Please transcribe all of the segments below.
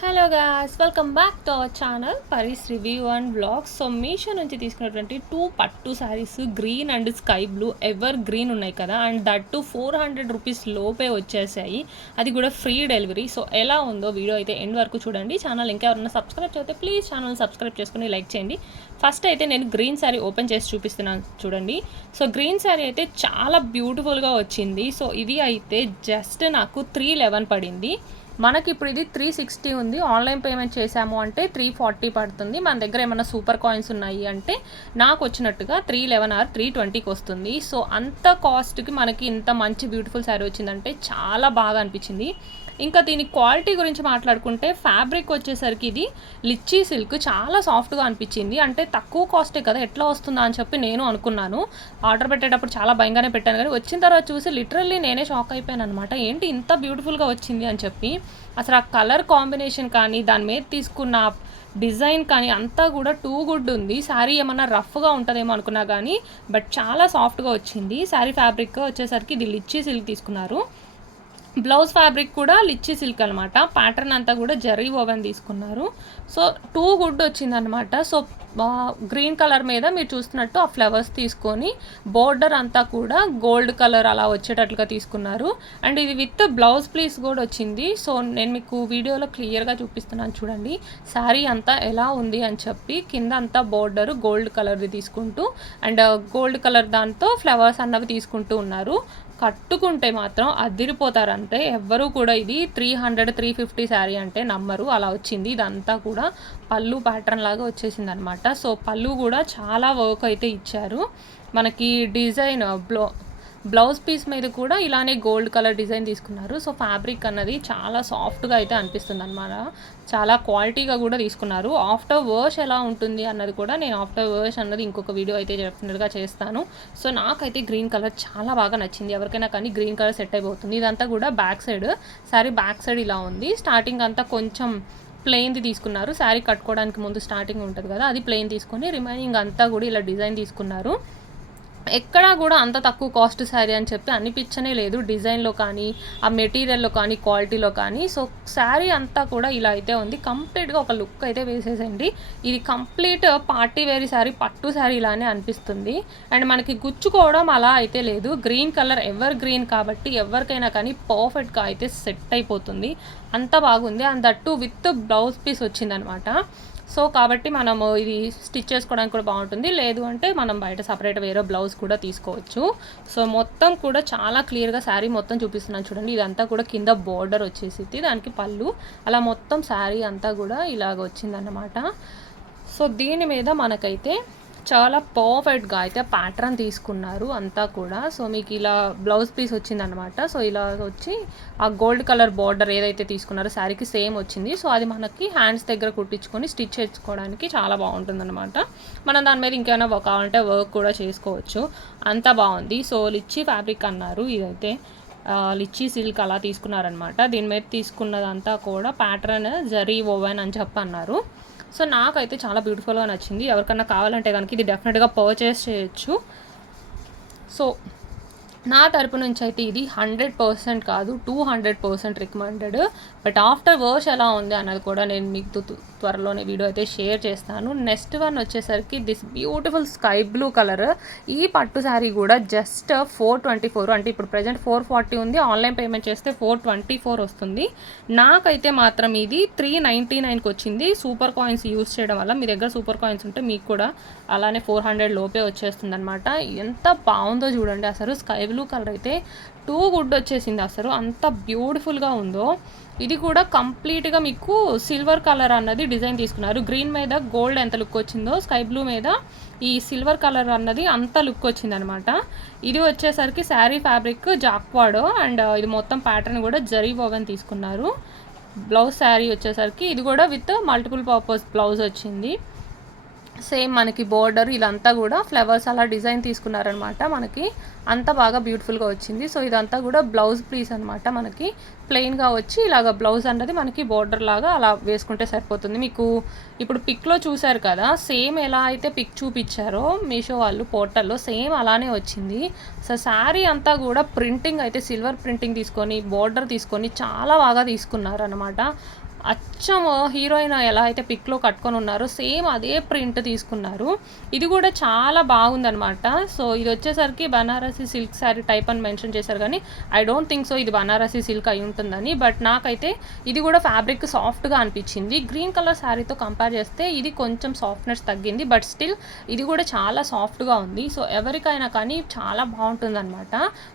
Hello guys, welcome back to our channel Pari's review and vlogs. So Meesho నుంచి తీసుకున్నటువంటి 2 పట్టు saris green and sky blue ever green ఉన్నాయి కదా, and that to 400 rupees లోపే వచ్చేసాయి. అది కూడా ఫ్రీ డెలివరీ. సో ఎలా ఉందో వీడియో అయితే ఎండ్ వరకు చూడండి. ఛానల్ ఇంకా ఎవరైనా సబ్స్క్రైబ్ చేస్తే ప్లీజ్ ఛానల్ సబ్స్క్రైబ్ చేసుకుని లైక్ చేయండి. ఫస్ట్ అయితే నేను గ్రీన్ శారీ ఓపెన్ చేసి చూపిస్తున్నాను చూడండి. సో గ్రీన్ శారీ అయితే చాలా బ్యూటిఫుల్గా వచ్చింది. సో ఇది అయితే జస్ట్ నాకు 311 పడింది. మనకి ఇప్పుడు ఇది 360 ఉంది. ఆన్లైన్ పేమెంట్ చేసాము అంటే 340 పడుతుంది. మన దగ్గర ఏమైనా సూపర్ కాయిన్స్ ఉన్నాయి అంటే నాకు వచ్చినట్టుగా 311 ఆర్ 320కి వస్తుంది. సో అంత కాస్ట్కి మనకి ఇంత మంచి బ్యూటిఫుల్ శారీ వచ్చిందంటే చాలా బాగా అనిపించింది. ఇంకా దీని క్వాలిటీ గురించి మాట్లాడుకుంటే ఫ్యాబ్రిక్ వచ్చేసరికి ఇది లిచ్చీ సిల్క్ చాలా సాఫ్ట్గా అనిపించింది. అంటే తక్కువ కాస్టే కదా, ఎట్లా వస్తుందా అని చెప్పి నేను అనుకున్నాను. ఆర్డర్ పెట్టేటప్పుడు చాలా భయంగానే పెట్టాను, కానీ వచ్చిన తర్వాత చూసి లిటరల్లీ నేనే షాక్ అయిపోయాను అనమాట. ఏంటి ఇంత బ్యూటిఫుల్గా వచ్చింది అని చెప్పి. అసలు ఆ కలర్ కాంబినేషన్ కానీ దాని మీద తీసుకున్న డిజైన్ కానీ అంతా కూడా టూ గుడ్ ఉంది. శారీ ఏమన్నా రఫ్గా ఉంటుందేమో అనుకున్నా కానీ బట్ చాలా సాఫ్ట్గా వచ్చింది. శారీ ఫ్యాబ్రిక్ వచ్చేసరికి ఇది లిచ్చీ సిల్క్ తీసుకున్నారు. బ్లౌజ్ ఫ్యాబ్రిక్ కూడా లిచ్చీ సిల్క్ అనమాట. ప్యాటర్న్ అంతా కూడా జరీ ఓవెన్ తీసుకున్నారు. సో టూ గుడ్ వచ్చిందనమాట. సో గ్రీన్ కలర్ మీద మీరు చూస్తున్నట్టు ఆ ఫ్లవర్స్ తీసుకొని బోర్డర్ అంతా కూడా గోల్డ్ కలర్ అలా వచ్చేటట్లుగా తీసుకున్నారు. అండ్ ఇది విత్ బ్లౌజ్ ప్లీస్ కూడా వచ్చింది. సో నేను మీకు వీడియోలో క్లియర్గా చూపిస్తున్నాను చూడండి శారీ అంతా ఎలా ఉంది అని చెప్పి. కింద అంతా బోర్డర్ గోల్డ్ కలర్ది తీసుకుంటూ అండ్ గోల్డ్ కలర్ దాంతో ఫ్లవర్స్ అన్నవి తీసుకుంటూ ఉన్నారు. కట్టుకుంటే మాత్రం అదిరిపోతారంటే ఎవ్వరూ కూడా. ఇది 300-350 శారీ అంటే నమ్మరు, అలా వచ్చింది. ఇదంతా కూడా పళ్ళు ప్యాటర్న్ లాగా వచ్చేసింది అనమాట. సో పళ్ళు కూడా చాలా వర్క్ అయితే ఇచ్చారు మనకి. డిజైన్ బ్లౌజ్ పీస్ మీద కూడా ఇలానే గోల్డ్ కలర్ డిజైన్ తీసుకున్నారు. సో ఫ్యాబ్రిక్ అన్నది చాలా సాఫ్ట్గా అయితే అనిపిస్తుంది అనమాట. చాలా క్వాలిటీగా కూడా తీసుకున్నారు. ఆఫ్టర్ వాష్ ఎలా ఉంటుంది అన్నది కూడా నేను ఆఫ్టర్ వాష్ అన్నది ఇంకొక వీడియో అయితే డెఫినెట్గా చేస్తాను. సో నాకైతే గ్రీన్ కలర్ చాలా బాగా నచ్చింది. ఎవరికైనా కానీ గ్రీన్ కలర్ సెట్ అయిపోతుంది. ఇదంతా కూడా back side sari back side ఇలా ఉంది. స్టార్టింగ్ అంతా కొంచెం ప్లెయిన్ది తీసుకున్నారు. శారీ కట్టుకోవడానికి ముందు స్టార్టింగ్ ఉంటుంది కదా, అది ప్లెయిన్ తీసుకొని రిమైనింగ్ అంతా కూడా ఇలా డిజైన్ తీసుకున్నారు. ఎక్కడా కూడా అంత తక్కువ కాస్ట్ శారీ అని చెప్పి అనిపించనే లేదు. డిజైన్లో కానీ ఆ మెటీరియల్లో కానీ క్వాలిటీలో కానీ. సో శారీ అంతా కూడా ఇలా అయితే ఉంది. కంప్లీట్గా ఒక లుక్ అయితే వేసేసండి. ఇది కంప్లీట్ పార్టీ వేర్ శారీ, పట్టు శారీ ఇలానే అనిపిస్తుంది. అండ్ మనకి గుచ్చుకోవడం అలా అయితే లేదు. గ్రీన్ కలర్ ఎవర్ గ్రీన్ కాబట్టి ఎవరికైనా కానీ పర్ఫెక్ట్గా అయితే సెట్ అయిపోతుంది. అంత బాగుంది. And that with blouse piece వచ్చిందనమాట. సో కాబట్టి మనము ఇది స్టిచ్ చేసుకోవడానికి కూడా బాగుంటుంది. లేదు అంటే మనం బయట సపరేట్ వేరే బ్లౌజ్ కూడా తీసుకోవచ్చు. సో మొత్తం కూడా చాలా క్లియర్గా శారీ మొత్తం చూపిస్తున్నాను చూడండి. ఇదంతా కూడా కింద బోర్డర్ వచ్చేసి దానికి పళ్ళు అలా మొత్తం శారీ అంతా కూడా ఇలాగ వచ్చిందన్నమాట. సో దీని మీద మనకైతే చాలా పర్ఫెక్ట్గా అయితే ప్యాటర్న్ తీసుకున్నారు అంతా కూడా. సో మీకు ఇలా బ్లౌజ్ పీస్ వచ్చిందనమాట. సో ఇలా వచ్చి ఆ గోల్డ్ కలర్ బార్డర్ ఏదైతే తీసుకున్నారో శారీకి సేమ్ వచ్చింది. సో అది మనకి హ్యాండ్స్ దగ్గర కుట్టించుకొని స్టిచ్ చేసుకోవడానికి చాలా బాగుంటుందన్నమాట. మనం దాని మీద ఇంకేమైనా కావాలంటే వర్క్ కూడా చేసుకోవచ్చు. అంతా బాగుంది. సో లిచ్చీ ఫ్యాబ్రిక్ అన్నారు. ఇదైతే లిచ్చీ సిల్క్ అలా తీసుకున్నారనమాట. దీని మీద తీసుకున్నదంతా కూడా ప్యాటర్న్ జరీ ఓవెన్ అని చెప్పి అన్నారు. సో నాకైతే చాలా బ్యూటిఫుల్గా నచ్చింది. ఎవరికన్నా కావాలంటే కనుక ఇది డెఫినెట్గా పర్చేస్ చేయొచ్చు. సో నా తరపు నుంచి అయితే ఇది 100% కాదు 200% రికమెండెడ్. బట్ ఆఫ్టర్ వాష్ ఎలా ఉంది అన్నది కూడా నేను మీకు త్వరలోనే వీడియో అయితే షేర్ చేస్తాను. నెక్స్ట్ వన్ వచ్చేసరికి this beautiful sky blue colour. ఈ పట్టు శారీ కూడా జస్ట్ 424 అంటే ఇప్పుడు ప్రజెంట్ 440 ఉంది. ఆన్లైన్ పేమెంట్ చేస్తే 424 వస్తుంది. నాకైతే మాత్రం ఇది 399కి వచ్చింది. సూపర్ కాయిన్స్ యూస్ చేయడం వల్ల. మీ దగ్గర సూపర్ కాయిన్స్ ఉంటే మీకు కూడా అలానే 400 లోపే వచ్చేస్తుంది అనమాట. ఎంత బాగుందో చూడండి. అసలు స్కై బ్లూ కలర్ అయితే టూ గుడ్ వచ్చేసింది. అసలు అంత బ్యూటిఫుల్గా ఉందో. ఇది కూడా కంప్లీట్గా మీకు సిల్వర్ కలర్ అన్నది డిజైన్ తీసుకున్నారు. గ్రీన్ మీద గోల్డ్ ఎంత లుక్ వచ్చిందో స్కై బ్లూ మీద ఈ సిల్వర్ కలర్ అన్నది అంత లుక్ వచ్చిందనమాట. ఇది వచ్చేసరికి శారీ ఫ్యాబ్రిక్ జాక్వాడ్ అండ్ ఇది మొత్తం ప్యాటర్న్ కూడా జరీ ఓవెన్ తీసుకున్నారు. బ్లౌజ్ శారీ వచ్చేసరికి ఇది కూడా విత్ మల్టిపుల్ పర్పస్ బ్లౌజ్ వచ్చింది. సేమ్ మనకి బోర్డర్ ఇదంతా కూడా ఫ్లవర్స్ అలా డిజైన్ తీసుకున్నారనమాట. మనకి అంత బాగా బ్యూటిఫుల్గా వచ్చింది. సో ఇదంతా కూడా బ్లౌజ్ ప్లీస్ అనమాట. మనకి ప్లెయిన్గా వచ్చి ఇలాగ బ్లౌజ్ అన్నది మనకి బోర్డర్ లాగా అలా వేసుకుంటే సరిపోతుంది. మీకు ఇప్పుడు పిక్లో చూసారు కదా, సేమ్ ఎలా అయితే పిక్ చూపించారో మీషో వాళ్ళు పోర్టల్లో సేమ్ అలానే వచ్చింది. సో శారీ అంతా కూడా ప్రింటింగ్ అయితే సిల్వర్ ప్రింటింగ్ తీసుకొని బోర్డర్ తీసుకొని చాలా బాగా తీసుకున్నారనమాట. అచ్చం హీరోయిన్ ఎలా అయితే పిక్‌లో కట్టుకొని ఉన్నారో సేమ్ అదే ప్రింట్ తీసుకున్నారు. ఇది కూడా చాలా బాగుందనమాట. సో ఇదొచ్చేసరికి బనారసి సిల్క్ శారీ టైప్ అని మెన్షన్ చేశారు గానీ, ఐ డోంట్ థింక్ సో ఇది బనారసి సిల్క్ అయ్యుంటుందని. బట్ నాకైతే ఇది కూడా ఫ్యాబ్రిక్ సాఫ్ట్‌గా అనిపిచ్చింది. గ్రీన్ కలర్ శారీతో కంపేర్ చేస్తే ఇది కొంచెం సాఫ్ట్‌నెస్ తగ్గింది. బట్ స్టిల్ ఇది కూడా చాలా సాఫ్ట్‌గా ఉంది. సో ఎవరికైనా కానీ చాలా బావుంటుందనమాట.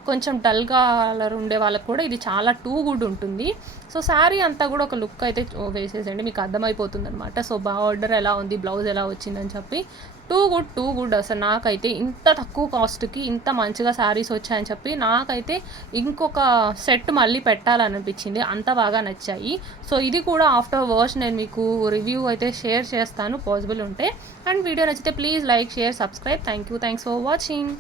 కొంచెం డల్ కలర్ ఉండే వాళ్ళకి కూడా ఇది చాలా టూ గుడ్ ఉంటుంది. సో శారీ అంతా కూడా ఒక లుక్ అయితే వేసేసేయండి, మీకు అర్థమైపోతుందనమాట. సో బార్డర్ ఎలా ఉంది, బ్లౌజ్ ఎలా వచ్చిందని చెప్పి టూ గుడ్ అసలు. నాకైతే ఇంత తక్కువ కాస్ట్‌కి ఇంత మంచిగా శారీస్ వచ్చాయని చెప్పి నాకైతే ఇంకొక సెట్ మళ్ళీ పెట్టాలనిపించింది. అంత బాగా నచ్చాయి. సో ఇది కూడా ఆఫ్టర్ వాష్ నేను మీకు రివ్యూ అయితే షేర్ చేస్తాను పాసిబుల్ ఉంటే. అండ్ వీడియో నచ్చితే please like, share, subscribe. Thanks for watching.